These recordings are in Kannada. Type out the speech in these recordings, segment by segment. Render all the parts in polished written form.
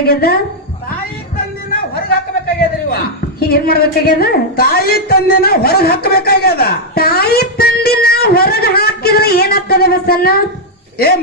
ಮಾಡ್ಬೇಕಾಗ್ಯದ? ತಾಯಿ ತಂದಿನ ಹೊರಗೆ ಹಾಕಬೇಕಾಗ್ಯದ್ರಿ ಇವ. ಏನ್ ಮಾಡ್ಬೇಕಾಗ್ಯದ? ತಾಯಿ ತಂದಿನ ಹೊರಗೆ ಹಾಕಬೇಕಾಗ್ಯದ. ತಾಯಿ ತಂದಿನ ಹೊರಗ ಹಾಕಿದ್ರೆ ಏನಾಗ್ತದ ಬಸನ್ನ?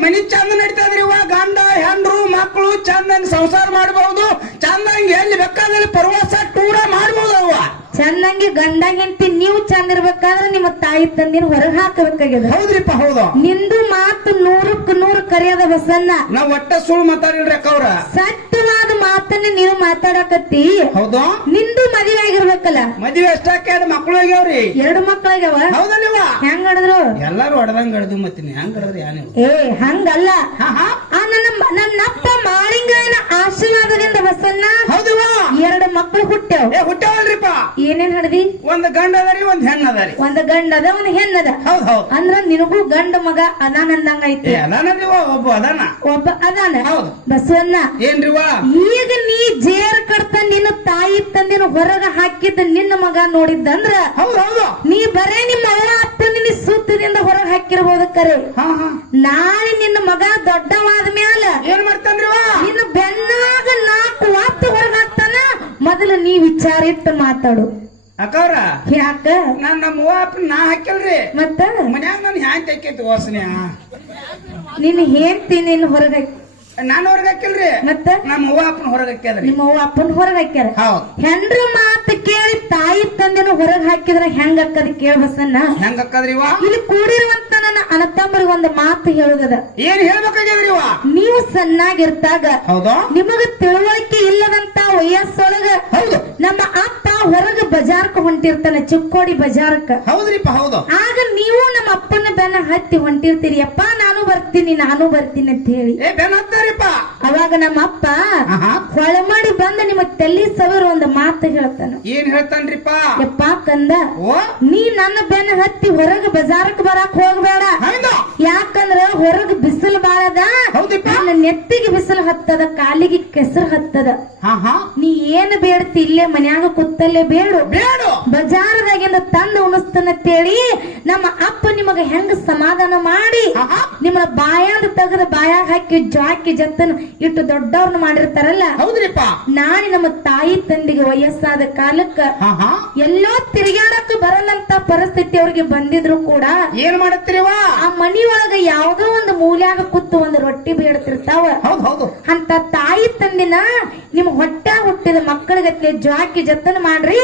ಮನಿ ಚಂದ ನಡೀತದ್ರಿ ಇವ. ಗಂಡ ಹೆಂಡ್ರು ಮಕ್ಕಳು ಚಂದಂಗ್ ಸಂಸಾರ ಮಾಡಬಹುದು. ಚಂದಂಗ್ ಎಲ್ಲಿ ಬೇಕಾದಲ್ಲಿ ಪ್ರವಾಸ ಟೂರ ಮಾಡಬಹುದು ಅವ. ಚಂದಂಗಿ ಗಂಡ ಹೆಂಡತಿ ನೀವು ಚಂದ ಇರ್ಬೇಕಾದ್ರೆ ನಿಮ್ಮ ತಾಯಿ ತಂದಿನ ಹೊರಗ ಹಾಕಬೇಕಾಗ್ಯದ. ಹೌದ್ರಿಪ್ಪ ಹೌದು. ನಿಂದು ಮಾತು 100ಕ್ಕೆ 100 ಕರೆಯದ ಬಸನ್ನ. ನಾವ್ ಒಟ್ಟ ಸುಳ್ಳು ಮಾತಾಡಿಲ್ರಿ ಅಕ್ಕವ್ರ. ಸತ್ಯವಾದ ಮಾತನ್ನ ನೀವು ಮಾತಾಡಕತ್ತಿ. ಹೌದು. ನಿಂದು ಮದುವೆ ಆಗಿರ್ಬೇಕಲ್ಲ. ಮದುವೆ ಎಷ್ಟಾಕ ಮಕ್ಕಳು ಆಗ್ಯಾವ್ರಿ. 2 ಮಕ್ಕಳಾಗ್ಯಾವ. ಹೌದಲ್ವ? ಹೆಂಗ್ ನಡೆದ್ರು? ಎಲ್ಲಾರು ಹೊಡೆದಂಗ್ ಹೊಡೆದು ಮತ್ತೀನಿ ಹೆಂಗ್ ಹೊಡೆದ್ರಿ ಯಾನು? ಹಂಗಲ್ಲ. ನನ್ನಪ್ಪ ಮಾಳಿಂಗನ ಆಶೀರ್ವಾದದಿಂದ ಬಸನ್ನ. ಹೌದವ. 2 ಮಕ್ಕಳು ಹುಟ್ಟ್ಯಾವ. ಹುಟ್ಟಾವಲ್ರಿಪ್ಪ. ಏನೇನ್ ಹಡ್ದಿ? ಒಂದ್ ಗಂಡ ಅದರಿ ಒಂದ್ ಹೆಣ್ಣ ಅದರಿ. ಒಂದ್ ಗಂಡ ಅದ ಒಂದ್ ಹೆಣ್ಣದ. ಹೌದ್ ಹೌದ್. ಅಂದ್ರ ನಿನಗೂ ಗಂಡ ಮಗ ಅದಾನಂದಂಗ ಐತಿ. ಅದಾನಲ್ವ? ಒಬ್ಬ ಅದಾನ. ಒಬ್ಬ ಅದಾನ. ಹೌದು. ಬಸವಣ್ಣ ಏನ್ರಿವ? ಈಗ ನೀ ಜೇರ್ ಕಡ್ತ ನಿನ್ನ ತಾಯಿ ತಂದಿನ ಹೊರಗ ಹಾಕಿದ್ದ ನಿನ್ನ ಮಗ ನೋಡಿದ್ದಂದ್ರ ಹೌದು ಹೌದು. ನೀ ಬರೇ ನಿಮ್ಮ ಅವ್ವ ಅಪ್ಪ ನಿನ್ನ ಸುತ್ತದಿಂದ ಹೊರಗ ಹಾಕಿರ್ಬೋದು ಕರೆ. ನಾಳೆ ನಿನ್ನ ಮಗ ದೊಡ್ಡವಾದ ಮ್ಯಾಲ ಏನ್ ಮಾಡ್ತಾನ್ರಿವ? ನಿನ್ನ ಬೆನ್ನಾಗ 4 ವಾತ್ತು ಹೊರಗ ಹಾಕ್ತಾನ. ಮೊದಲು ನೀ ವಿಚಾರ ಇಟ್ಟು ಮಾತಾಡು. ಅಕ್ಕವ್ರ ಯಾಕ? ನಮ್ಮ ಅವ್ವ ಅಪ್ಪ ನಾ ಹಾಕಿಲ್ರಿ. ಮತ್ತ ಮನ್ಯಾಗ ನನ್ ಹ್ಯಾಂಗ್ ತೆಕ್ಕೈತಿ ವಾಸನೆ. ನಿನ್ನ ಹೇಳ್ತೀನಿ ನಿನ್ನ ಹೊರಗ ನಾನು ಹೊರಗೆ ಹಾಕಿಲ್ರಿ. ಮತ್ತ ನಮ್ಮ ಅವ್ವ ಅಪ್ಪನ ಹೊರಗೆ ಹಾಕ್ಯಾದ್ರಿ. ನಿಮ್ಮ ಅವ್ವ ಅಪ್ಪನ ಹೊರಗ ಹಾಕ್ಯಾರ. ಹೌದ್. ಹೆಂಡ್ರ ಮಾತು ಕೇಳಿ ತಾಯಿ ತಂದೆನ ಹೊರಗ ಹಾಕಿದ್ರ ಹೆಂಗ ಅಕ್ಕದ ಕೇಳ ಬಸನ್ನ. ಹೆಂಗ ಅಕ್ಕದ್ರಿವ? ಇಲ್ಲಿ ಕೂಡಿರುವಂತ ನನ್ನ ಅಣ್ಣತಮ್ಮರಿಗೆ ಒಂದು ಮಾತು ಹೇಳುದದ. ಏನ್ ಹೇಳ್ಬೇಕಾಗ್ಯದ್ರಿವ? ನೀವು ಸಣ್ಣಾಗಿರ್ತಾಗ ಹೌದು ನಿಮಗ ತಿಳುವಳಿಕೆ ಇಲ್ಲದಂತ ವಯಸ್ಸೊಳಗ ಹೌದು ನಮ್ಮ ಅಪ್ಪ ಹೊರಗ ಬಜಾರ್ಕ ಹೊಂಟಿರ್ತಾನೆ, ಚಿಕ್ಕೋಡಿ ಬಜಾರ್ಕ. ಹೌದ್ರಿಪ್ಪ ಹೌದು. ಆಗ ನೀವು ನಮ್ಮ ಅಪ್ಪನ ಬೆನ್ನ ಹತ್ತಿ ಹೊಂಟಿರ್ತೀರಿ. ಅಪ್ಪ ನಾನು ಬರ್ತೀನಿ ಅಂತ ಹೇಳಿ. ಅವಾಗ ನಮ್ಮ ಅಪ್ಪ ಹೊಳಮಾಡಿ ಬಂದ ನಿಮ್ಮ ತಲ್ಲಿ ಸವರ್ ಒಂದು ಮಾತು ಹೇಳ್ತಾನ. ಏನ್ ಹೇಳ್ತಾನ್ರಿಪ್ಪ? ಯಪ್ಪ ಕಂದ, ನೀ ನನ್ನ ಬೆನ್ನ ಹತ್ತಿ ಹೊರಗ ಬಜಾರಕ್ ಬರಾಕ್ ಹೋಗ್ಬೇಡ. ಯಾಕಂದ್ರ ಹೊರಗ ಬಿಸಿಲು ಬಾಳದ, ನನ್ನ ನೆತ್ತಿಗೆ ಬಿಸಿಲು ಹತ್ತದ, ಕಾಲಿಗೆ ಕೆಸರು ಹತ್ತದ. ನೀ ಏನ್ ಬೇಡ್ತಿ ಇಲ್ಲೇ ಮನ್ಯಾಗ ಕುತ್ತಲ್ಲೇ ಬೇಡು, ಬಜಾರದಾಗಿಂದ ತಂದು ಉಣಿಸ್ತೇಳಿ ನಮ್ಮ ಅಪ್ಪ ನಿಮಗ ಹೆಂಗ ಸಮಾಧಾನ ಮಾಡಿ ನಿಮ್ಮ ಬಾಯಾಂದ ತೆಗೆದ ಬಾಯಾಗ ಹಾಕಿ ಜಾಕಿ ಜತ್ತನ ಇಟ್ಟು ದೊಡ್ಡವ್ರನ್ನ ಮಾಡಿರ್ತಾರಲ್ಲ. ಹೌದ್ರಿಪ್ಪ. ನಾಳೆ ನಮ್ಮ ತಾಯಿ ತಂದಿಗೆ ವಯಸ್ಸಾದ ಕಾಲಕ್ಕ ಎಲ್ಲೋ ತಿರುಗಾಡಕ್ ಬರಲ್ಲಂತ ಪರಿಸ್ಥಿತಿ ಅವ್ರಿಗೆ ಬಂದಿದ್ರು ಕೂಡ ಏನ್ ಮಾಡತ್ತೀರಿವ? ಆ ಮನಿ ಒಳಗ ಯಾವ್ದೋ ಒಂದು ಮೂಲ್ಯಾಗ ಕೂತು ಒಂದು ರೊಟ್ಟಿ ಬೇಡ್ತಿರ್ತಾವ. ಅಂತ ತಾಯಿ ತಂದಿನ ನಿಮ್ ಹೊಟ್ಟೆ ಹುಟ್ಟಿದ ಮಕ್ಕಳಿಗತ್ಲೆ ಜಾಕಿ ಜತ್ತನ ಮಾಡ್ರಿ,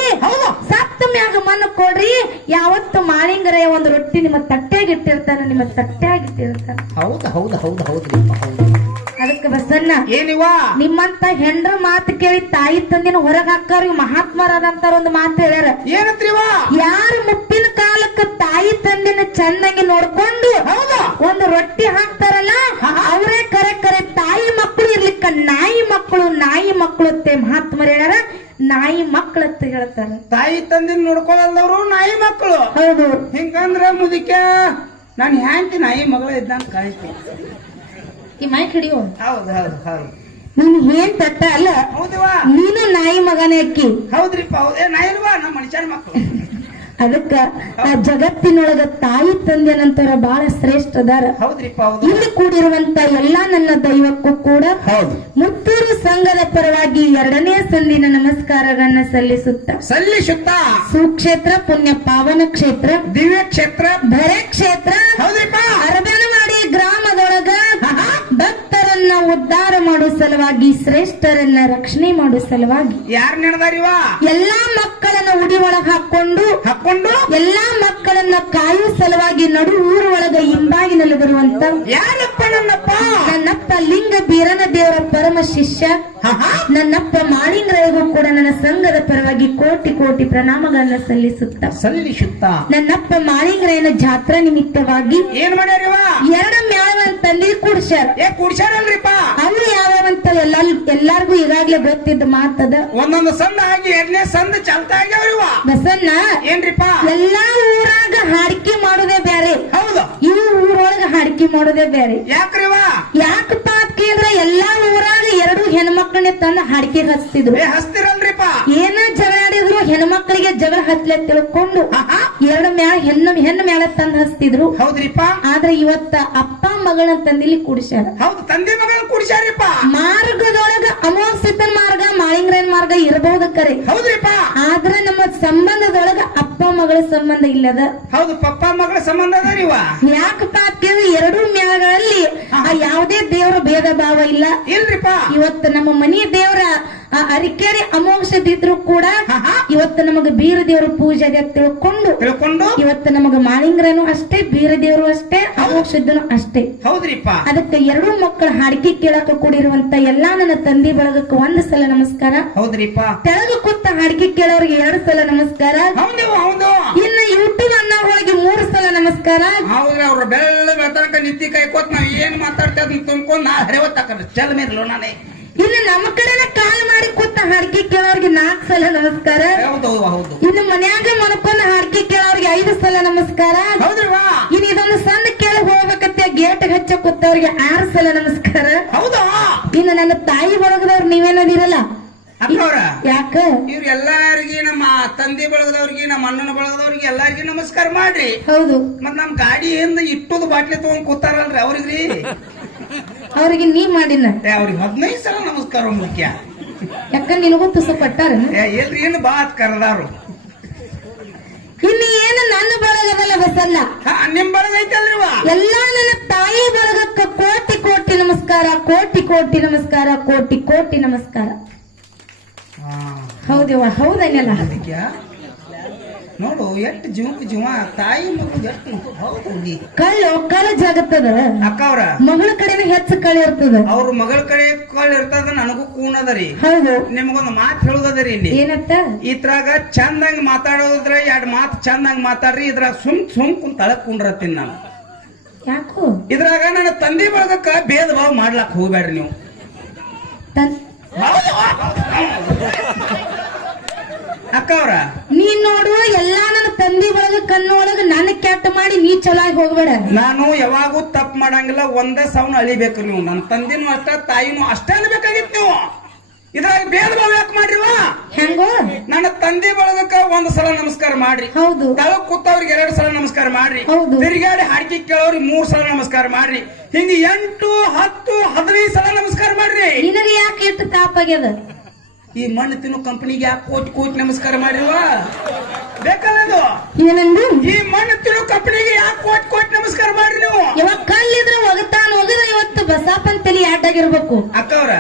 ಸತ್ತ ಮ್ಯಾಗ ಮಣ್ಣು ಕೊಡ್ರಿ. ಯಾವತ್ತು ಮಾಳಿಂಗರಯ್ಯ ಒಂದು ರೊಟ್ಟಿ ನಿಮ್ಮ ತಟ್ಟೆಯಾಗಿಟ್ಟಿರ್ತಾನ, ನಿಮ್ಮ ತಟ್ಟೆಯಾಗಿಟ್ಟಿರ್ತಾನ. ಹೌದು ಹೌದು ಹೌದು ಹೌದು. ಅದಕ್ಕೆ ಬಸನ್ನ ಏನಿವ ನಿಮ್ಮಂತ ಹೆಂಡ್ರ ಮಾತು ಕೇಳಿ ತಾಯಿ ತಂದಿನ ಹೊರಗ ಹಾಕೋರಿಗೆ ಮಹಾತ್ಮರಾದಂತಾರ ಒಂದು ಮಾತು ಹೇಳ್ಯಾರ. ಏನತ್ರಿವ? ಯಾರು ಮುಪ್ಪಿನ ಕಾಲಕ್ಕ ತಾಯಿ ತಂದಿನ ಚಂದಂಗಿ ನೋಡ್ಕೊಂಡು ಒಂದು ರೊಟ್ಟಿ ಹಾಕ್ತಾರಲ್ಲ, ಅವರೇ ಕರೆ ಕರೆ ತಾಯಿ ಮಕ್ಕಳು ಇರ್ಲಿಕ್ಕ ನಾಯಿ ಮಕ್ಕಳು ಅತ್ತೆ ಮಹಾತ್ಮರು ಹೇಳ್ಯಾರ. ನಾಯಿ ಮಕ್ಕಳತ್ತ ಹೇಳ್ತಾರ. ತಾಯಿ ತಂದಿನ ನೋಡ್ಕೊಳ್ಳದವ್ರು ನಾಯಿ ಮಕ್ಕಳು. ಹೌದು. ಹಿಂಗಂದ್ರ ಮುದಿಕೆ ನಾನು ಹ್ಯಾಂತಿ ನಾಯಿ ಮಗಳ ಇದ್ದಂತ ಕಾಯ್ತಿ. ಈ ಮೈಕ್ ಹಿಡಿಯೋ. ಹೌದು ಹೌದು ಹೌದು. ನೀನ್ ಏನ್ ತಟ್ಟ ಅಲ್ಲ. ಹೌದವಾ? ನೀನು ನಾಯಿ ಮಗನೇ ಅಕ್ಕಿ. ಹೌದ್ರಿಪ್ಪ. ಹೌದೇ ನಾಯಿ ಅಲ್ವಾ? ನಮ್ಮ ಮನುಷ್ಯನ ಮಕ್ಕಳು. ಅದಕ್ಕ ಆ ಜಗತ್ತಿನೊಳಗ ತಾಯಿ ತಂದೆನಂತರ ಬಹಳ ಶ್ರೇಷ್ಠ ಅದಾರ. ಹೌದ್ರಿಪ್ಪ. ಹೌದು. ಇಲ್ಲಿ ಕೂಡಿರುವಂತ ಎಲ್ಲಾ ನನ್ನ ದೈವಕ್ಕೂ ಕೂಡ ಮುತ್ತೂರು ಸಂಘದ ಪರವಾಗಿ 2ನೇ ಸಂದಿನ ನಮಸ್ಕಾರಗಳನ್ನ ಸಲ್ಲಿಸುತ್ತಾ ಸುಕ್ಷೇತ್ರ, ಪುಣ್ಯ ಪಾವನ ಕ್ಷೇತ್ರ, ದಿವ್ಯ ಕ್ಷೇತ್ರ, ಭರೆ ಕ್ಷೇತ್ರ, ಹೌದ್ರಿಪ್ಪ, ಅರಬನವಾಡಿ ಗ್ರಾಮದೊಳಗ ಭಕ್ತರನ್ನ ಉದ್ಧಾರ ಮಾಡುವ ಸಲುವಾಗಿ, ಶ್ರೇಷ್ಠರನ್ನ ರಕ್ಷಣೆ ಮಾಡುವ ಸಲುವಾಗಿ ಯಾರು ನಡೆದಾರಿವ? ಎಲ್ಲಾ ಮಕ್ಕಳನ್ನ ಉಡಿ ಒಳಗ ಹಾಕೊಂಡು ಎಲ್ಲಾ ಮಕ್ಕಳನ್ನ ಕಾಯುವ ಸಲುವಾಗಿ ನಡು ಊರ ಒಳಗ ಹಿಂಬಾಗಿನಲ್ಲಿ ಬರುವಂತ ಯಾರಪ್ಪ? ನನ್ನಪ್ಪ ಲಿಂಗ ಬೀರನ ದೇವರ ಪರಮ ಶಿಷ್ಯ ನನ್ನಪ್ಪ ಮಾಳಿಂಗರಾಯಗೂ ಕೂಡ ನನ್ನ ಸಂಘದ ಪರವಾಗಿ ಕೋಟಿ ಕೋಟಿ ಪ್ರಣಾಮಗಳನ್ನ ಸಲ್ಲಿಸುತ್ತಾ ನನ್ನಪ್ಪ ಮಾಳಿಂಗರಾಯನ ಜಾತ್ರಾ ನಿಮಿತ್ತವಾಗಿ ಏನ್ ಮಾಡ್ಯಾರಿವ? 2 ಮ್ಯಾಳಗಳನ್ನ ತಂದಿ ಕುಡ್ಸ್ಯಾರಲ್ರಿಪ್ಪ. ಅವ್ರು ಯಾವಂತ ಎಲ್ಲಾರ್ಗು ಈಗಾಗ್ಲೇ ಗೊತ್ತಿದ್ದ ಮಾತದ. ಒಂದೊಂದು ಸಂದ ಆಗಿ 2ನೇ ಸಂದ ಚಾಲ್ತಾ ಆಗ್ಯಾವ್ರಿವ. ಬಸನ್ನ ಏನ್ರಿಪ್ಪ? ಎಲ್ಲಾ ಊರಾಗ ಹಾಡಿಕೆ ಮಾಡೋದೇ ಬೇರೆ. ಹೌದು. ಇವು ಊರೊಳಗ ಹಾಡಿಕೆ ಮಾಡೋದೇ ಬೇರೆ. ಯಾಕ್ರಿವ? ಯಾಕಪ್ಪ ಕೇಂದ್ರ ಎಲ್ಲಾ ಊರಾಗ 2 ಹೆಣ್ಮಕ್ಳನ್ನೇ ತಂದ ಹಾಡಿಕೆ ಹಚ್ತಿದ್ರು. ಹಚ್ತಿರಲ್ರಿಪ್ಪ. ಏನ ಜಗಳಾಡಿ ಮಾಡಿದ್ರು ಹೆಣ್ಮಕ್ಳಿಗೆ ಜಗಳ ಹತ್ಲೆ ತಿಳ್ಕೊಂಡು ಎರಡು ಮ್ಯಾಳ ಹೆಣ್ಣು ಮ್ಯಾಳ ತಂದ್ ಹಚ್ತಿದ್ರು. ಹೌದ್ರಿಪ್ಪ. ಆದ್ರೆ ಇವತ್ತ ಅಪ್ಪ ಮಗಳನ್ನ ತಂದಿಲ್ಲಿ ಕೂಡಿಸ್ಯಾರ. ಹೌದು, ತಂದೆ ಮಗಳನ್ನ ಕೂಡಿಸ್ಯಾರಿಪ್ಪ. ಮಾರ್ಗದೊಳಗ ಅಮೋಘಸಿತನ ಮಾರ್ಗ ಮಾಳಿಂಗ್ರನ್ ಮಾರ್ಗ ಇರಬಹುದು ಕರೆ. ಹೌದ್ರಿಪ್ಪ. ಆದ್ರೆ ನಮ್ಮ ಸಂಬಂಧದೊಳಗ ಅಪ್ಪ ಮಗಳ ಸಂಬಂಧ ಇಲ್ಲದ. ಹೌದು, ಪಪ್ಪ ಮಗಳ ಸಂಬಂಧ ಅದ ರೀ. ಯಾಕಪ್ಪ ಅಂತೇಳಿ ಎರಡೂ ಮ್ಯಾಳಗಳಲ್ಲಿ ಯಾವುದೇ ದೇವರ ಭೇದ ಭಾವ ಇಲ್ಲ. ಇಲ್ರಿಪ್ಪ. ಇವತ್ತು ನಮ್ಮ ಮನಿ ದೇವರ ಅರಿಕೆರೆ ಅಮೋಘದಿದ್ರು ಕೂಡ ಇವತ್ತು ನಮಗ ಬೀರ ದೇವರ ಪೂಜೆ ಅದ ತಿಳ್ಕೊಂಡು ಇವತ್ತು ನಮಗ ಮಾಳಿಂಗ್ರನು ಅಷ್ಟೇ, ಬೀರ ದೇವರು ಅಷ್ಟೇ, ಅಮೋಘಸಿದ್ದನು ಅಷ್ಟೇ. ಹೌದ್ರಿಪ್ಪ. ಅದಕ್ಕೆ ಎರಡೂ ಮಕ್ಕಳ ಹಾಡಿಕೆ ಕೇಳಕ ಕೂಡಿರುವಂತ ಎಲ್ಲಾ ನನ್ನ ತಂದೆ ಬಳಗಕ್ಕೆ ಒಂದು ಸಲ ನಮಸ್ಕಾರ. ಹೌದ್ರಿಪ್ಪ. ತೆಳಗ ಕೂತ ಹಾಡಿಕೆ ಕೇಳೋರಿಗೆ 2 ಸಲ ನಮಸ್ಕಾರ. ಇನ್ನು ಯೂಟ್ಯೂಬ್ ಅನ್ನ ಒಳಗೆ 3 ಸಲ ನಮಸ್ಕಾರ. ಹೌದ್ರಿ, ಅವ್ರ ಬೆಳ್ಳ ಬೆಳತನಕ ನಿತ್ತಿ ಕೈ ಕೋತ್ ನಾವ್ ಏನ್ ಮಾತಾಡ್ತೇವೆ ಅದನ್ನ ತುಂಬ್ಕೊಂಡ್ ನಾ ಹರಿವತ್ತಾಕ ಚಲ್ ಮೇರ್ಲು ನಾನೇ. ಇನ್ನು ನಮ್ಮ ಕಡೆನ ಕಾಲ್ ಮಾಡಿ ಕೂತ ಹಾಡಿಕೆ ಕೇಳೋರಿಗೆ 4 ಸಲ ನಮಸ್ಕಾರ. ಹೌದು. ಇನ್ನು ಮನ್ಯಾಗ ಮನ್ಕೊಂಡ ಹಾಡಿಕೆ ಕೇಳೋರಿಗೆ 5 ಸಲ ನಮಸ್ಕಾರ. ಹೌದ್ರಿವಾ. ಇನ್ನು ಇದೊಂದು ಸಣ್ಣ ಕೇಳಿ ಹೋಗ್ಬೇಕತ್ತೆ ಗೇಟ್ ಹಚ್ಚ ಕೂತವ್ರಿಗೆ 6 ಸಲ ನಮಸ್ಕಾರ. ಹೌದಾ. ಇನ್ನು ನನ್ನ ತಾಯಿ ಬಳಗದವ್ರು ನೀವೇನದಿರಲ್ಲ ಅಕ್ಕವ್ರ, ಯಾಕ ಇವ್ರ ಎಲ್ಲಾರ್ಗಿ ನಮ್ಮ ತಂದೆ ಬಳಗದವ್ರಿಗೆ ನಮ್ಮ ಅಣ್ಣನ ಬಳಗದವ್ರಿಗೆ ಎಲ್ಲಾರ್ಗಿ ನಮಸ್ಕಾರ ಮಾಡ್ರಿ. ಹೌದು. ಮತ್ ನಮ್ ಗಾಡಿ ಹಿಂದ ಇಟ್ಟುದು ಬಾಟ್ಲಿ ತಗೊಂಡ್ ಕೂತಾರಲ್ರಿ ಅವ್ರಿಗ್ರಿ ಅವ್ರಿಗೆ ನೀ ಮಾಡಿನ ಅವ್ರಿಗೆ 15 ಸಲ ನಮಸ್ಕಾರ ಮುಖ್ಯ. ಯಾಕ ನಿನಗೂ ತುಸು ಕೊಟ್ಟಾರ. ಎಲ್ರಿ ಏನು ಬಾತ್ ಕರೆದಾರು. ಇನ್ನು ಏನು ನನ್ನ ಬಳಗದಲ್ಲ ಬಸಲ್ಲ, ನಿಮ್ ಬಳಗ ಐತಲ್ರಿವಾ. ಎಲ್ಲಾ ನನ್ನ ತಾಯಿ ಬಳಗಕ್ಕ ಕೋಟಿ ಕೋಟಿ ನಮಸ್ಕಾರ, ಕೋಟಿ ಕೋಟಿ ನಮಸ್ಕಾರ, ಕೋಟಿ ಕೋಟಿ ನಮಸ್ಕಾರ. ಹೌದೇವ, ಹೌದಲ್ಲ. ನೋಡು ಎಷ್ಟು ಜೀವ ತಾಯಿ ಮಗು ಎಷ್ಟು. ಹೌದು, ಕಳ್ಳ ಜಾಗತ್ತದ ಅಕ್ಕವ್ರ ಮಗಳ ಕಡೆನ ಹೆಚ್ಚು ಕಳ್ಳ ಇರ್ತದ. ಅವ್ರ ಮಗಳ ಕಡೆ ಕಳ್ಳ ಇರ್ತದ, ನನಗೂ ಕೂನದರಿ. ಹೌದು. ನಿಮ್ಗೊಂದು ಮಾತು ಹೇಳುದರಿ ಇಲ್ಲಿ. ಏನತ್ತ? ಇದ್ರಾಗ ಚಂದಂಗ್ ಮಾತಾಡೋದ್ರ 2 ಮಾತು ಚಂದಂಗ್ ಮಾತಾಡ್ರಿ. ಇದ್ರಾಗ ಸುಮ್ ಕುಂತ ತಳಕ್ ಕುಂಡ್ರತ್ತೀನಿ ನಾನು. ಯಾಕೋ ಇದ್ರಾಗ ನನ್ನ ತಂದೆ ಬಳಗಕ್ಕ ಭೇದ ಭಾವ ಮಾಡ್ಲಾಕ್ ಹೋಗ್ಬೇಡ್ರಿ ನೀವು. ಅಕ್ಕವ್ರ ನೀನ್ ನೋಡುವ ಎಲ್ಲಾ ನನ್ನ ತಂದೆ ಒಳಗ ಕಣ್ಣೊಳಗ ನನ್ನ ಕೆಟ್ಟ ಮಾಡಿ ನೀ ಚಲೋ ಆಗಿ ಹೋಗ್ಬೇಡ. ನಾನು ಯಾವಾಗೂ ತಪ್ಪು ಮಾಡಂಗಿಲ್ಲ. ಒಂದೇ ಸೌನ್ ಅಳಿಬೇಕು ನೀವು. ನನ್ನ ತಂದಿನೂ ಅಷ್ಟ, ತಾಯಿನೂ ಅಷ್ಟೇ ಅನ್ಬೇಕಾಗಿತ್ತು ನೀವು. ಇದ್ರಾಗ ಭೇದ ಭಾವ ಯಾಕೆ ಮಾಡ್ರಿವಾ? ಹೆಂಗೋ ನನ್ನ ತಂದೆ ಬಳಗಕ್ಕ 1 ಸಲ ನಮಸ್ಕಾರ ಮಾಡ್ರಿ. ಹೌದು. ತಳಗ್ ಕೂತವ್ರಿಗೆ 2 ಸಲ ನಮಸ್ಕಾರ ಮಾಡ್ರಿ. ಹೌದು. ತಿರುಗಾಡಿ ಹಾಡ್ಕಿ ಕೇಳೋರಿಗೆ 3 ಸಲ ನಮಸ್ಕಾರ ಮಾಡ್ರಿ. ಹಿಂಗ 8, 10, 15 ಸಲ ನಮಸ್ಕಾರ ಮಾಡ್ರಿ. ನಿನಗೆ ಯಾಕೆ ಎಷ್ಟು ತಾಪಾಗ್ಯದ? ಈ ಮಣ್ಣು ತಿನ್ನು ಕಂಪನಿಗೆ ಯಾಕೆ ಕೋಟಿ ನಮಸ್ಕಾರ ಮಾಡಿಲ್ವಾ? ಬೇಕಲ್ಲದು. ಏನಂದು? ಈ ಮಣ್ಣು ತಿನ್ನು ಕಂಪನಿಗೆ ಯಾಕೆ ಕೋಟಿ ನಮಸ್ಕಾರ ಮಾಡ್ರಿ ನೀವು? ಇವಾಗ ಕಲ್ಲಿದ್ರೆ ಒಗತಾನ ಒಗದ ಇವತ್ತು ಬಸಾಪನ್ ತಲಿ ಆಟಾಗಿರ್ಬೇಕು. ಅಕ್ಕವ್ರ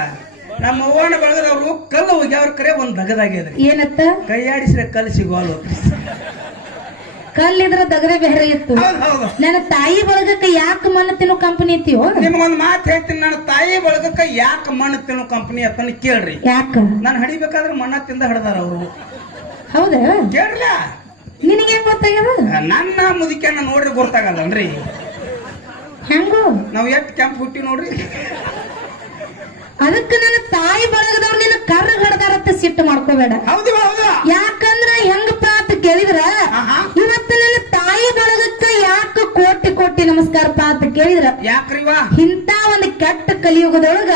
ನಮ್ಮ ಅವ್ವನ ಬಳಗದವ್ರು ಕಲ್ಲು ಹೋಗ್ಯಾವ್ರ ಕರೆ ಒಂದ್ ದಗದಾಗ್ಯದ್ರಿ. ಏನತ್ತ? ಕೈಯಾಡಿಸ್ರೆ ಕಲ್ಲು ಸಿಗೋಲ್ಲ. ಕಲ್ಲಿದ್ರ ದಗರೆ ಬೇರೆ ಇತ್ತು. ನನ್ನ ತಾಯಿ ಬಳಗಕ್ಕೆ ಯಾಕೆ ಮಣ್ಣು ತಿನ್ನೋ ಕಂಪನಿ ಐತಿಯೋ? ನಿಮ್ಗೊಂದ್ ಮಾತು ಹೇಳ್ತೀನಿ. ನನ್ನ ತಾಯಿ ಬಳಗಕ್ಕ ಯಾಕೆ ಮಣ್ಣು ತಿನ್ನೋ ಕಂಪನಿ ಅಂತ ಕೇಳ್ರಿ. ಯಾಕ? ನಾನು ಹಡಿಬೇಕಾದ್ರೆ ಮಣ್ಣ ತಿಂದ ಹಡದಾರ ಅವರು. ಹೌದಾ? ಕೇಳ್ರಲ್ಲ. ನಿನಗೆ ಹೆಂಗ್ ಗೊತ್ತಾಗ್ಯದ? ನನ್ನ ಮುದುಕ್ಯಾನ ನೋಡ್ರಿ ಗೊತ್ತಾಗಲ್ಲನ್ರಿ. ಹೆಂಗೋ ನಾವ್ ಎಷ್ಟ್ ಕೆಂಪ್ ಹುಟ್ಟಿ ನೋಡ್ರಿ. ಅದಕ್ಕೆ ನನ್ನ ತಾಯಿ ಬಳಗದವ್ರು ನಿನ್ನ ಕರ್ರ ಹಡದಾರತ್ತ ಸಿಟ್ಟು ಮಾಡ್ಕೋಬೇಡ. ಹೌದು ಹೌದು. ಯಾಕಂದ್ರ ಹೆಂಗಪ್ಪ ಅಂತ ಕೇಳಿದ್ರ ಇವತ್ತು ನನ್ನ ತಾಯಿ ಬಳಗಕ್ಕ ಯಾಕೆ ಕೋಟಿ ಕೋಟಿ ನಮಸ್ಕಾರಪ್ಪ ಅಂತ ಕೇಳಿದ್ರ ಯಾಕ್ರಿವಾ? ಇಂತ ಒಂದು ಕೆಟ್ಟ ಕಲಿಯುಗದಾಗ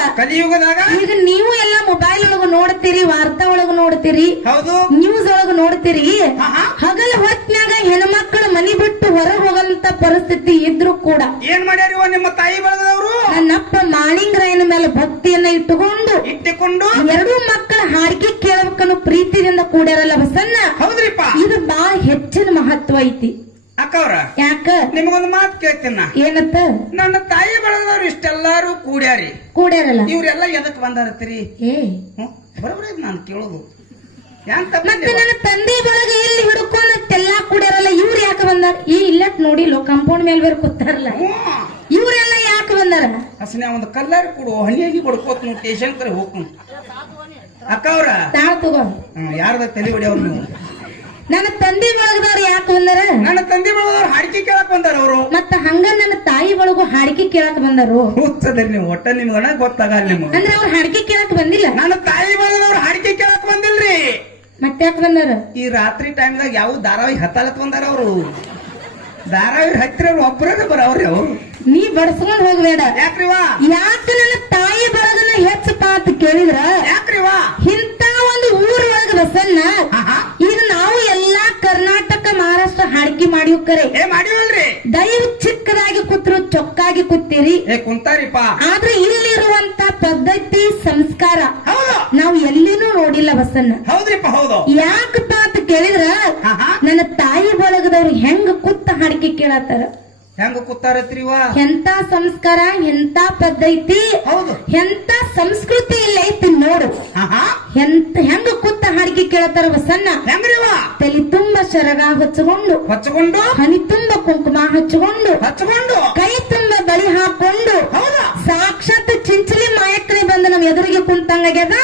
ಈಗ ನೀವು ಎಲ್ಲ ಮೊಬೈಲ್ ಒಳಗ ನೋಡ್ತೀರಿ, ವಾರ್ತಾ ಒಳಗ ನೋಡ್ತೀರಿ, ಹೌದು, ನ್ಯೂಸ್ ಒಳಗ ನೋಡ್ತೀರಿ. ಹಗಲ ಹೊತ್ನ್ಯಾಗ ಹೆಣ್ಮಕ್ಳ ಮನಿ ಬಿಟ್ಟು ಹೊರಗೆ ಹೋಗಂತ ಪರಿಸ್ಥಿತಿ ಇದ್ರು ಕೂಡ ಏನ್ ಮಾಡ್ಯಾರಿವ ನಿಮ್ಮ ತಾಯಿ ಬಳಗದವರು? ನನ್ನಪ್ಪ ಮಾಳಿಂಗರಾಯನ ಮೇಲೆ ಭಕ್ತಿಯನ್ನ ಇಟ್ಟುಕೊಂಡು 2 ಮಕ್ಕಳ ಹಾಡಿಕೆ ಕೇಳಬೇಕನ್ನೋ ಪ್ರೀತಿಯಿಂದ ಕೂಡ್ಯಾರಲ್ಲ ಬಸನ್ನ. ಹೌದ್ರಿಪ್ಪ. ಇದು ಬಹಳ ಹೆಚ್ಚಿನ ಮಹತ್ವ ಐತಿ. ಅಕ್ಕವ್ರ ಯಾಕ? ನಿಮಗೊಂದು ಮಾತು ಕೇಳ್ತೀನ. ಏನತ್ತ? ನನ್ನ ತಾಯಿ ಬಳಗದವ್ರು ಇಷ್ಟೆಲ್ಲಾರು ಕೂಡ್ಯಾರಲ್ಲ. ಇವ್ರೆಲ್ಲ ಎದಕ್ ಬಂದಾರತ್ತೀರಿ? ಬರೋಬ್ರಿ ನಾನು ಕೇಳೋದು. ಮತ್ತೆ ನನ್ನ ತಂದೆ ಬಳಗ ಎಲ್ಲಿ ಹಿಡ್ಕೊಂಡೆಲ್ಲ ಕೂಡ್ಯಾರಲ್ಲ, ಇವ್ರು ಯಾಕೆ ಬಂದಾರ? ಈ ಇಲ್ಲಟ್ ನೋಡಿಲ್ಲ, ಕಾಂಪೌಂಡ್ ಮೇಲೆ ಬೇರೆ ಕೂತಾರಲ್ಲ, ಇವ್ರೆಲ್ಲ ಯಾಕೆ ಬಂದಾರ? ಹಸನ ಒಂದು ಕಲ್ಲಾರಿ ಕೊಡು, ಹನಿಯಾಗಿ ಬಡ್ಕೋತ್ ನೀವು ಸ್ಟೇಷನ್ ಕರೆ ಹೋಗ್ಕೊಂಡು. ಅಕ್ಕವ್ರ ತಗೋ, ಯಾರದ ತಲೆ ಹೊಡಿಯವ್ರು ನೀವು? ನನ್ನ ತಂದೆ ಬಳಗದವ್ರು ಯಾಕೆ ಬಂದಾರ? ನನ್ನ ತಂದೆ ಬಳಗದವ್ರು ಹಾಡಿಕೆ ಕೇಳಕ್ ಬಂದಾರ ಅವರು. ಮತ್ತ ಹಂಗ ನನ್ನ ತಾಯಿ ಬಳಗು ಹಾಡಿಕೆ ಕೇಳಕ್ ಬಂದಾರು. ಹುಚ್ಚದ್ರಿ ನೀವು, ಒಟ್ಟ ನಿಮ್ಗಣ ಗೊತ್ತಾಗಲ್ಲ ನಿಮ್ಗೆ. ಅಂದ್ರೆ ಅವ್ರು ಹಾಡಿಕೆ ಕೇಳಕ್ ಬಂದಿಲ್ಲ. ನನ್ನ ತಾಯಿ ಬಳಗದವ್ರು ಹಾಡಿಕೆ ಕೇಳಕ್ ಬಂದಿಲ್ರಿ. ಮತ್ತೆ ಯಾಕೆ ಬಂದಾರ? ಈ ರಾತ್ರಿ ಟೈಮ್ದಾಗ ಯಾವ ಧಾರಾವಾಹಿ ಹತ್ತಾಲತ್ ಬಂದಾರ ಅವರು. ಧಾರಾವಾಹಿ ಹತ್ತಿರ ಒಬ್ಬರೇ ಬರವ್ರಿ ಅವರು. ನೀ ಬಡ್ಸ್ಕೊಂಡ್ ಹೋಗ್ಬೇಡ. ಯಾಕ್ರಿವಾ? ಯಾಕೆ ನನ್ನ ತಾಯಿ ಬಳಗನ ಹೆಚ್ಚಪ್ಪ ಅಂತ ಕೇಳಿದ್ರ ಯಾಕ್ರಿವಾ? ಇಂತ ಒಂದು ಊರೊಳಗ ಬಸನ್ನ ಹಾಡಿಕೆ ಮಾಡಿವ್ ಕರೆ ಮಾಡಿವಲ್ರಿ. ದೈವ ಚಿಕ್ಕದಾಗಿ ಕೂತ್ರು ಚೊಕ್ಕಾಗಿ ಕೂತೀರಿ ಕುಂತಾರಿಪ್ಪ. ಆದ್ರೆ ಇಲ್ಲಿರುವಂತ ಪದ್ಧತಿ ಸಂಸ್ಕಾರ ಹೌದು ನಾವು ಎಲ್ಲಿನೂ ನೋಡಿಲ್ಲ ಬಸನ್ನ. ಹೌದ್ರಿಪ್ಪ ಹೌದು. ಯಾಕಪ್ಪ ಅಂತ ಕೇಳಿದ್ರ ನನ್ನ ತಾಯಿ ಬಳಗದವ್ರು ಹೆಂಗ ಕುತ್ತ ಹಾಡಿಕೆ ಕೇಳತ್ತಾರ, ಹೆಂಗ ಕೂತಾರತ್ರಿವ, ಎಂತ ಸಂಸ್ಕಾರ ಎಂತ ಪದ್ಧತಿ ಹೌದು ಎಂತ ಸಂಸ್ಕೃತಿ ಇಲ್ಲ ಐತಿ ನೋಡು. ಹೆಂಗ ಕುತ್ತ ಹಾಡಿಕೆ ಕೇಳತ್ತಾರ ಬಸನ್ನ. ಹೆಂಗ್ರಿವ, ತಲೆ ತುಂಬಾ ಶರಗ ಹಚ್ಚಕೊಂಡು ಹನಿ ತುಂಬ ಕುಂಕುಮ ಹಚ್ಚಿಕೊಂಡು ಕೈ ತುಂಬ ಬಳಿ ಹಾಕೊಂಡು ಸಾಕ್ಷಾತ್ ಚಿಂಚಲಿ ಮಾಯಕ್ಕನೆ ಬಂದು ನಮ್ ಎದುರಿಗೆ ಕುಂತಂಗಾಗ್ಯದ,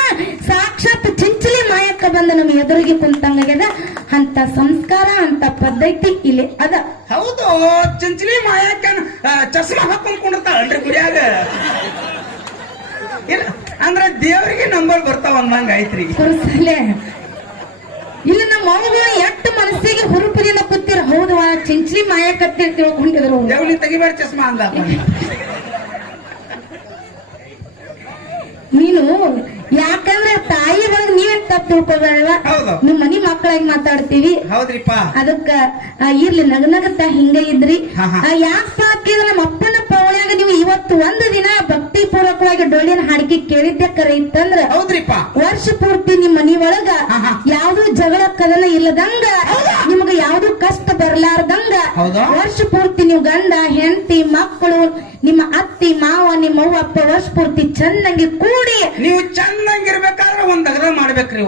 ಸಾಕ್ಷಾತ್ ಚಿಂಚಲಿ ಮಾಯಕ್ಕ ಬಂದು ನಮ್ ಎದುರಿಗೆ ಕುಂತಂಗಾಗ್ಯದ. ಅಂತ ಸಂಸ್ಕಾರ ಅಂತ ಪದ್ಧತಿ ಇಲ್ಲಿ ಅದ. ಹೌದು, ಚಿಂಚಲಿ ಮಾಯಕ್ಕ ಚಸ್ಮಾ ಹಾಕೊಂಡ್ಕೊಂಡಿರ್ತಾಳಲ್ರಿ ಗುಡಿಯಾಗ. ಅಂದ್ರೆ ದೇವರಿಗೆ ನಂಬರ್ ಬರ್ತಾವ ಅಂದಂಗ ಐತ್ರಿ. ಇಲ್ಲಿ ನಮ್ಮ ಮಗಳು ಎಷ್ಟು ಮನಸ್ಸಿಗೆ ಹುರುಪದಿಂದ ಕೂತಿರ. ಹೌದು, ಚಿಂಚಲಿ ಮಾಯಕ್ಕತ್ತಿ ತಿಳ್ಕೊಂಡಿದ್ರು. ದೇವಳಿ ತೆಗಿಬೇಡ ಚಸ್ಮಾ ಅಂದ. ನೀನು ಯಾಕಂದ್ರೆ ತಾಯಿ ಒಳಗ ನೀವೇನ್ ತಪ್ಪು ತಿಳ್ಕೊಬೇಡವ. ನಿಮ್ ಮನಿ ಮಕ್ಕಳಾಗಿ ಮಾತಾಡ್ತೀವಿ. ಹೌದ್ರಿಪ್ಪ. ಅದಕ್ಕ ಇರ್ಲಿ ನಗನಗತ್ತ ಹಿಂಗ ಇದ್ರಿ. ಯಾಕ ಹಾಕಿದ್ರೆ ನಮ್ಮ ಅಪ್ಪನ ಪವಳ್ಯಾಗ ನೀವು ಇವತ್ತು ಒಂದು ದಿನ ಭಕ್ತಿ ಪೂರ್ವಕವಾಗಿ ಡೊಳ್ಳಿನ ಹಾಡಿಕೆ ಕೇಳಿದ್ದೆ ಕರೆ ಇತ್ತಂದ್ರ ಹೌದ್ರಿಪ್ಪ ವರ್ಷ ಪೂರ್ತಿ ನಿಮ್ ಮನಿ ಒಳಗ ಯಾವ್ದು ಜಗಳ ಕದನ ಇಲ್ಲದಂಗ, ನಿಮ್ಗ ಯಾವ್ದು ಕಷ್ಟ ಬರ್ಲಾರ್ದಂಗ ವರ್ಷ ಪೂರ್ತಿ ನೀವು ಗಂಡ ಹೆಂಡತಿ ಮಕ್ಕಳು ನಿಮ್ಮ ಅತ್ತಿ ಮಾವ ನಿಮ್ಮ ಅವ್ವ ಅಪ್ಪ ವರ್ಷ ಪೂರ್ತಿ ಚೆನ್ನಾಗಿ ಕೂಡಿ ನೀವು ಚೆನ್ನಾಗಿರ್ಬೇಕಾದ್ರೆ ಒಂದ್ ಅಗದ ಮಾಡ್ಬೇಕ್ರಿ.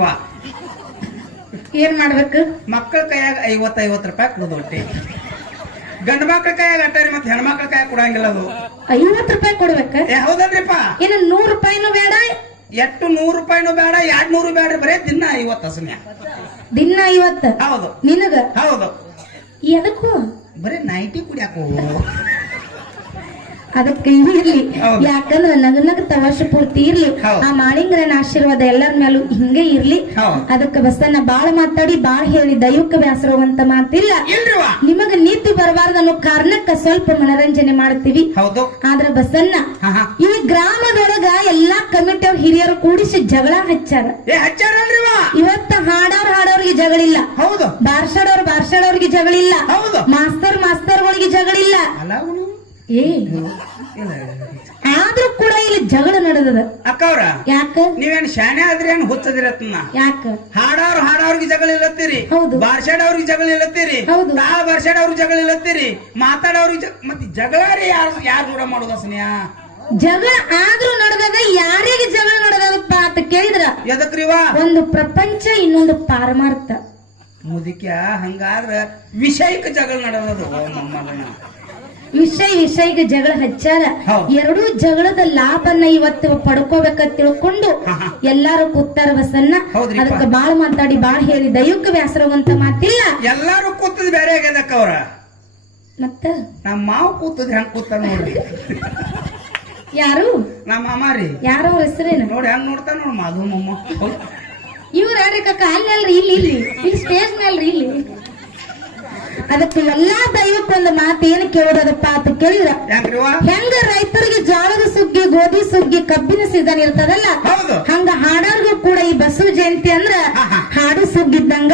ಏನ್ ಮಾಡ್ಬೇಕು? ಮಕ್ಕಳ ಕೈಯಾಗ 50 ರೂಪಾಯಿ ಕೊಡೋದು. ಗಂಡ ಮಕ್ಳ ಕೈಯಾಗ ಅಟ್ಟಾರಿ ಮತ್ತೆ ಹೆಣ್ಮಕ್ಳ ಕೈಯಾಗ ಕೊಡಂಗಿಲ್ಲ. ಅದು 50 ರೂಪಾಯಿ ಕೊಡ್ಬೇಕ. ಹೌದಲ್ರಿಪ್ಪ. ಏನು 100 ರೂಪಾಯಿನೂ ಬೇಡ, ಎಷ್ಟು 100 ರೂಪಾಯಿನೂ ಬೇಡ, 200 ಬೇಡ್ರಿ, ಬರೇ ದಿನ 50 ಸಮಯ. ದಿನ 50? ಹೌದು. ನಿನಗ? ಹೌದು. ಎದಕ್ಕೂ ಬರೀ ನೈಟಿ ಕುಡಿಯಾಕ. ಅದಕ್ಕೆ ಇರ್ಲಿ, ಯಾಕಂದ್ರೆ ನಗನಗತ ವರ್ಷ ಪೂರ್ತಿ ಇರ್ಲಿ. ಆ ಮಾಳಿಂಗರನ ಆಶೀರ್ವಾದ ಎಲ್ಲರ ಮೇಲೂ ಹಿಂಗೆ ಇರ್ಲಿ. ಅದಕ್ಕೆ ಬಸನ್ನ ಬಾಳ ಮಾತಾಡಿ ಬಾಳ ಹೇಳಿ ದೈವಕ್ಕೆ ಬ್ಯಾಸರ ಹೋಗುವಂತ ಮಾತಿಲ್ಲ. ನಿಮಗ ನೀತಿ ಬರಬಾರ್ದು ಅನ್ನೋ ಕಾರಣಕ್ಕ ಸ್ವಲ್ಪ ಮನರಂಜನೆ ಮಾಡ್ತೀವಿ. ಆದ್ರೆ ಬಸನ್ನ ಈ ಗ್ರಾಮದೊಳಗ ಎಲ್ಲಾ ಕಮಿಟಿ ಅವ್ರ ಹಿರಿಯರು ಕೂಡಿಸಿ ಜಗಳ ಹಚ್ಚಾರ. ಇವತ್ತ ಹಾಡೋರ್ಗೆ ಜಗಳಿಲ್ಲ, ಬಾರ್ಸಾಡೋರ್ಗೆ ಜಗಳಿಲ್ಲ, ಮಾಸ್ತರ್ಗಳಿಗೆ ಜಗಳಿಲ್ಲ. ಆದ್ರೂ ಕೂಡ ಇಲ್ಲಿ ಜಗಳ ನಡೆದದ ಅಕ್ಕವ್ರ. ಯಾಕ? ನೀವೇನ್ ಶಾಣೆ ಆದ್ರಿ ಏನ್ ಹುಚ್ಚದಿರತ್ನ? ಯಾಕ? ಹಾಡೋರ್ಗೆ ಜಗಳ ಇಲ್ಲತ್ತೀರಿ, ಬಾರ್ಸಾಡೋರ್ಗೆ ಜಗಳ ಇಲ್ಲತ್ತೀರಿ, ಬಾರ್ಸಾಡೋರ್ಗೆ ಜಗಳ ಇಲ್ಲತ್ತೀರಿ, ಮಾತಾಡೋರ್ಗೆ ಮತ್ತೆ ಜಗಳ ಯಾರು ದೂರ ಮಾಡೋದ ಸ್ನೇಹ? ಜಗಳ ಆದ್ರೂ ನಡೆದಾಗ ಯಾರಿಗೆ ಜಗಳ ನಡೆದಪ್ಪ ಅಂತ ಕೇಳಿದ್ರ ಎದಕ್ರಿವಾ? ಒಂದು ಪ್ರಪಂಚ, ಇನ್ನೊಂದು ಪಾರಮಾರ್ಥ. ಮುದಿಕ್ಯ ಹಂಗಾದ್ರ ವಿಷಯಕ್ಕೆ ಜಗಳ ನಡೆದದು. ವಿಷಯಕ್ಕೆ ಜಗಳ ಹಚ್ಚಾರ. ಎರಡೂ ಜಗಳದ ಲಾಭನ್ನ ಇವತ್ತು ಪಡ್ಕೋಬೇಕಂತ ತಿಳ್ಕೊಂಡು ಎಲ್ಲಾರು ಕೂತಾರ ಬಸನ್ನ. ಅದಕ್ಕೆ ಬಾಳ ಮಾತಾಡಿ ಬಾಳ ಹೇಳಿ ದೈವಕ್ಕೆ ಬ್ಯಾಸರವಂತ ಮಾತಿಲ್ಲ. ಎಲ್ಲಾರು ಕೂತದ್ ಬೇರೆ ಆಗ್ಯದಕ್ಕ ಅವ್ರ. ಮತ್ತ ನಮ್ಮ ಮಾವ ಕೂತದ್ ಹೆಂಗ್ ಕೂತಾರ ನೋಡ್ರಿ. ಯಾರು? ನಮ್ಮ ಮಾಮಾರಿ. ಯಾರ ಅವ್ರ ಹೆಸರೇನು? ನೋಡಿ ಹೆಂಗ್ ನೋಡ್ತಾರ ನೋಡ್ ಮಾಧು ಮಮ್ಮ. ಇವ್ರ ಯಾರ್ರಿ ಕಕ್ಕ? ಅಲ್ಲಲ್ರಿ, ಇಲ್ಲಿ ಸ್ಟೇಜ್ ಮೇಲ್ರಿ, ಇಲ್ಲಿ. ಅದಕ್ಕೆ ಎಲ್ಲಾ ದೈವಕ್ಕೊಂದು ಮಾತು ಏನು ಕೇಳೋದಪ್ಪ ಅಂತ ಕೇಳಿದ್ರ, ಹೆಂಗ ರೈತರಿಗೆ ಜೋಳದ ಸುಗ್ಗಿ, ಗೋಧಿ ಸುಗ್ಗಿ, ಕಬ್ಬಿನ ಸೀಸನ್ ಇರ್ತದಲ್ಲ, ಹಂಗ ಹಾಡೋರ್ಗೂ ಕೂಡ ಈ ಬಸವ ಜಯಂತಿ ಅಂದ್ರ ಹಾಡು ಸುಗ್ಗಿದ್ದಂಗ.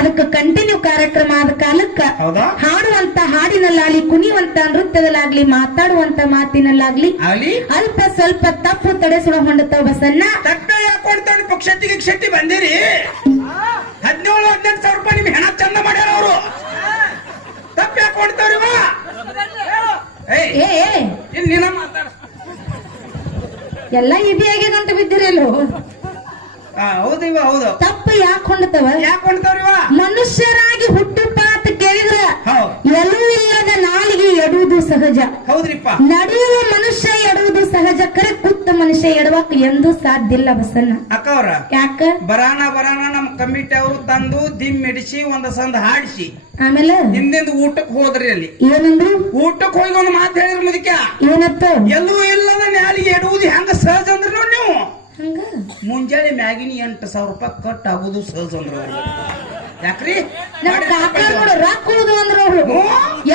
ಅದಕ್ಕೆ ಕಂಟಿನ್ಯೂ ಕಾರ್ಯಕ್ರಮ ಆದ ಕಾಲಕ್ಕ ಹಾಡುವಂತ ಹಾಡಿನಲ್ಲಾಗ್ಲಿ, ಕುಣಿಯುವಂತ ನೃತ್ಯದಲ್ಲಾಗ್ಲಿ, ಮಾತಾಡುವಂತ ಮಾತಿನಲ್ಲಾಗ್ಲಿ ಅಲ್ಪ ಸ್ವಲ್ಪ ತಪ್ಪು ತಡೆ ಸುಡ ಹೊಂಡತಾವ ಬಸನ್ನ. ಪಕ್ಷತಿಗೆ ಕ್ಷತಿ ಬಂದಿರಿ 17-18 ಸಾವಿರ ರೂಪಾಯಿ ನಿಮ್ ಹೆಣ ಚಂದ ಮಾಡ್ಯಾರ ಅವರು. ತಪ್ಪ ಯಾಕೆ ಕೊಡ್ತಾರಿವ? ಎಲ್ಲ ಇದಿಯಾಗಿ ಗಂಟು ಬಿದ್ದಿರಲ್ಲ. ಹೌದಿವ, ಹೌದು. ತಪ್ಪು ಯಾಕೆ ಹೊಂಡ್ತಾವ? ಮನುಷ್ಯರಾಗಿ ಹುಟ್ಟುಪ್ಪ ಅಂತ ಕೇಳಿದ್ರ ಎಲ್ಲೂ ಇಲ್ಲದ ನಾಲಿಗೆ ಎಡುವುದು ಸಹಜ. ಹೌದ್ರಿಪ್ಪ. ನಡೆಯುವ ಮನುಷ್ಯ ಎಡುವುದು ಸಹಜ, ಕರೆ ಕೂತ ಮನುಷ್ಯ ಎಡವಕ್ ಎಂದು ಸಾಧ್ಯ ಇಲ್ಲ ಬಸನ್ನ. ಅಕ್ಕವ್ರ ಯಾಕ? ಬರಾನ ನಮ್ ಕಮಿಟಿ ಅವರು ತಂದು ದಿಮ್ಮಿಡಿಸಿ ಒಂದ್ ಸಂದ ಹಾಡಿಸಿ ಆಮೇಲೆ ಹಿಂದಿಂದ ಊಟಕ್ಕೆ ಹೋದ್ರಿ. ಅಲ್ಲಿ ಏನಂದ್ರು? ಊಟಕ್ಕೆ ಹೋಗಿ ಒಂದು ಮಾತು ಹೇಳಿದ್ರು ಮುದಕ್ಯ. ಏನತ್ತ? ಎಲ್ಲೂ ಇಲ್ಲದ ನಾಲಿಗೆ ಎಡುವುದು ಹೆಂಗ ಸಹಜ ಅಂದ್ರ ನೋಡಿ ನೀವು. ಮುಂಜಾನೆ ಮ್ಯಾಗಿನಿ 8,000 ರೂಪಾಯಿ ಕಟ್ ಆಗುದು ಸಹಜ ಅಂದ್ರ. ಯಾಕ್ರಿ? ರಾಕುವುದು ಅಂದ್ರ ಅವ್ರು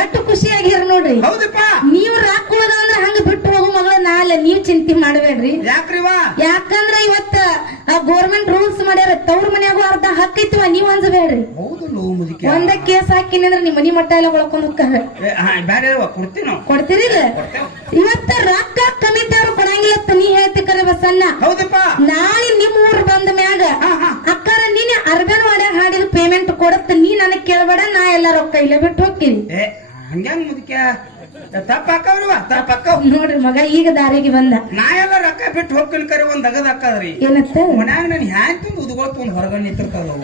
ಎಷ್ಟು ಖುಷಿಯಾಗಿರ ನೋಡ್ರಿ. ಹೌದಪ್ಪ. ನೀವು ರಾಕುವುದು ಅಂದ್ರೆ ಹಂಗ ಬಿಟ್ಟು ಹೋಗು ಮಗಳ ನಾಳೆ ಇಲ್ಲ ನೀವ್ ಚಿಂತೆ ಮಾಡಬೇಡ್ರಿ. ಯಾಕ್ರಿವಾ? ಯಾಕಂದ್ರ ಇವತ್ತ ಗೌರ್ಮೆಂಟ್ ರೂಲ್ಸ್ ಮಾಡ್ಯಾರ, ತವ್ರ ಮನ್ಯಾಗೂ ಅರ್ಧ ಹಕ್ಕೈತಿವ, ನೀವ್ ಅನ್ಸಬೇಡ್ರಿ. ಒಂದ ಕೇಸ್ ಹಾಕಿನಿ ಅಂದ್ರೆ ನಿಮ್ ಮನಿ ಮಟ್ಟ ಎಲ್ಲ ಒಳ್ಕೊಂಡ್ ಹೋಗ್ತಾರ. ಕೊಡ್ತೀರಿ? ಇವತ್ತ ರೊಕ್ಕ ಕಮಿಟಿ ಅವ್ರು ಕೊಡಂಗಿಲ್ಲ ನೀ ಹೇಳ್ತಿ ಕರೆ ಬಸಣ್ಣ. ನಾಳೆ ನಿಮ್ ಊರ್ ಬಂದ ಮ್ಯಾಗ ಅಕ್ಕಾರ ನೀನೆ ಅರ್ಬನ್ ಮಾಡ್ಯಾರ ಹಾಡಿದ ಪೇಮೆಂಟ್ ಕೊಡತ್ತ, ನೀ ನನಗ್ ಕೇಳ್ಬೇಡ, ನಾ ಎಲ್ಲ ರೊಕ್ಕ ಇಲ್ಲ ಬಿಟ್ಟು ಹೋಗ್ತೀನಿ. ಹಂಗ್ಯಾಂಗ ಮುದುಕ್ಯ ತಪ್ಪಾಕವ್ರಿವ ತಪ್ಪಾಕ ನೋಡ್ರಿ ಮಗ ಈಗ ದಾರಿಗೆ ಬಂದ. ನಾ ಎಲ್ಲ ರೊಕ್ಕ ಬಿಟ್ಟು ಹೋಗ್ತೀನಿ ಕರೆ ಒಂದ್ ಅಗದ ಹಾಕದ್ರಿ. ಏನತ್ತ ಮನ್ಯಾಗ ನನ್ ಹ್ಯಾಂಗ್ ಉದ್ಗೊಳ್ತು ಹೊರಗಡೆ ನಿಂತಿರ್ತಾವ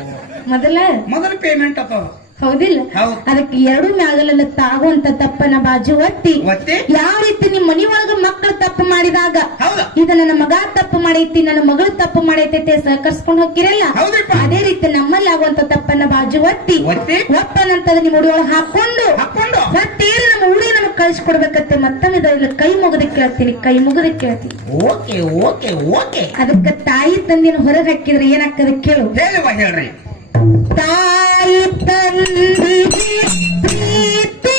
ಮೊದಲ ಪೇಮೆಂಟ್ ಅತ್ತವ. ಹೌದಿಲ್ಲ? ಅದಕ್ಕೆ ಎರಡು ಮ್ಯಾಗಲೆಲ್ಲ ತಾಗುವಂತ ತಪ್ಪನ ಬಾಜು ಒತ್ತಿ ಯಾವ ರೀತಿ ನಿಮ್ ಮನಿ ಒಳಗ ಮಕ್ಕಳು ತಪ್ಪು ಮಾಡಿದಾಗ ಈಗ ನನ್ನ ಮಗ ತಪ್ಪು ಮಾಡೈತಿ, ನನ್ನ ಮಗಳು ತಪ್ಪು ಮಾಡೈತೈತೆ ಸಹಕರಿಸ್ಕೊಂಡು ಹೋಗಿರಲ್ಲ, ಅದೇ ರೀತಿ ನಮ್ಮಲ್ಲಿ ಆಗುವಂತ ತಪ್ಪನ್ನ ಬಾಜು ಒತ್ತಿ ಒಪ್ಪನಂತದ ನಿಮ್ ಉಡಿಯೊಳಗೆ ಹಾಕೊಂಡು ಮತ್ತೇನು ನಮ್ಮ ಉಡಿ ನಮಗ್ ಕಳಿಸ್ಕೊಡ್ಬೇಕತ್ತೆ. ಮತ್ತೊಮ್ಮೆ ಕೈ ಮುಗದ ಕೇಳ್ತೀನಿ, ಕೈ ಮುಗದ ಕೇಳ್ತೀನಿ. ಅದಕ್ಕೆ ತಾಯಿ ತಂದಿನ ಹೊರಗೆ ಹಾಕಿದ್ರೆ ಏನಾಗ್ತದೆ ಕೇಳು. ಹೇಳ್ರಿ. ತಾಯಿ ತಂದಿಗೆ ಪ್ರೀತಿ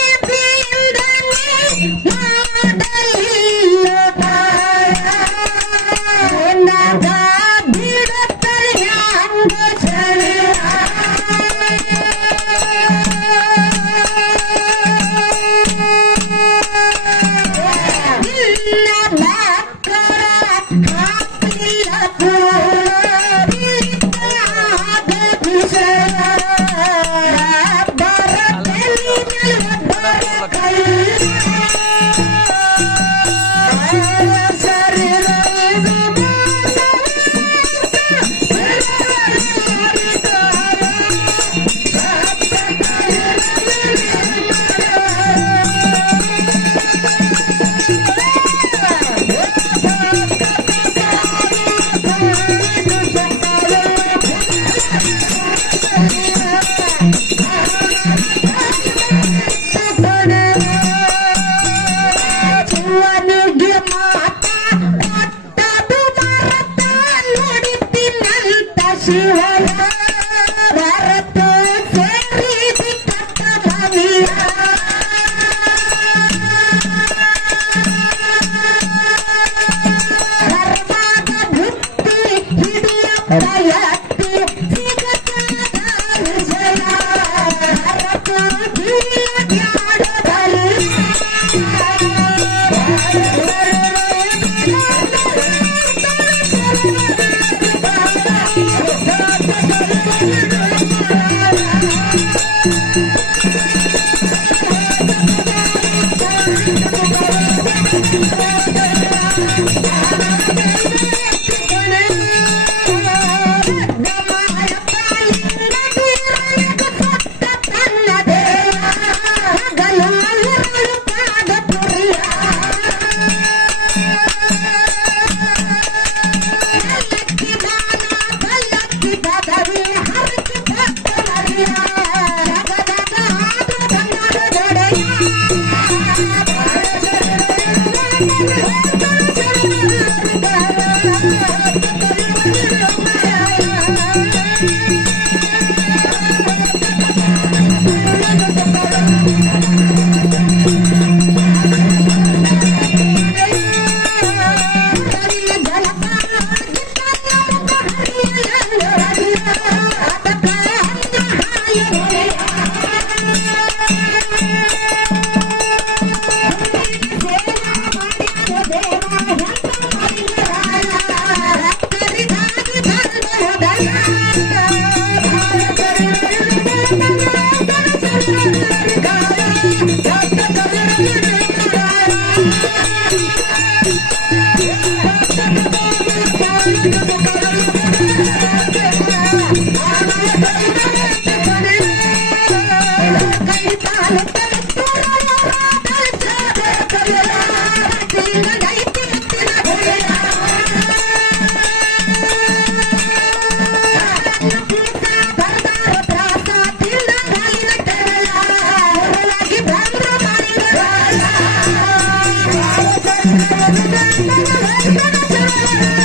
Thank you.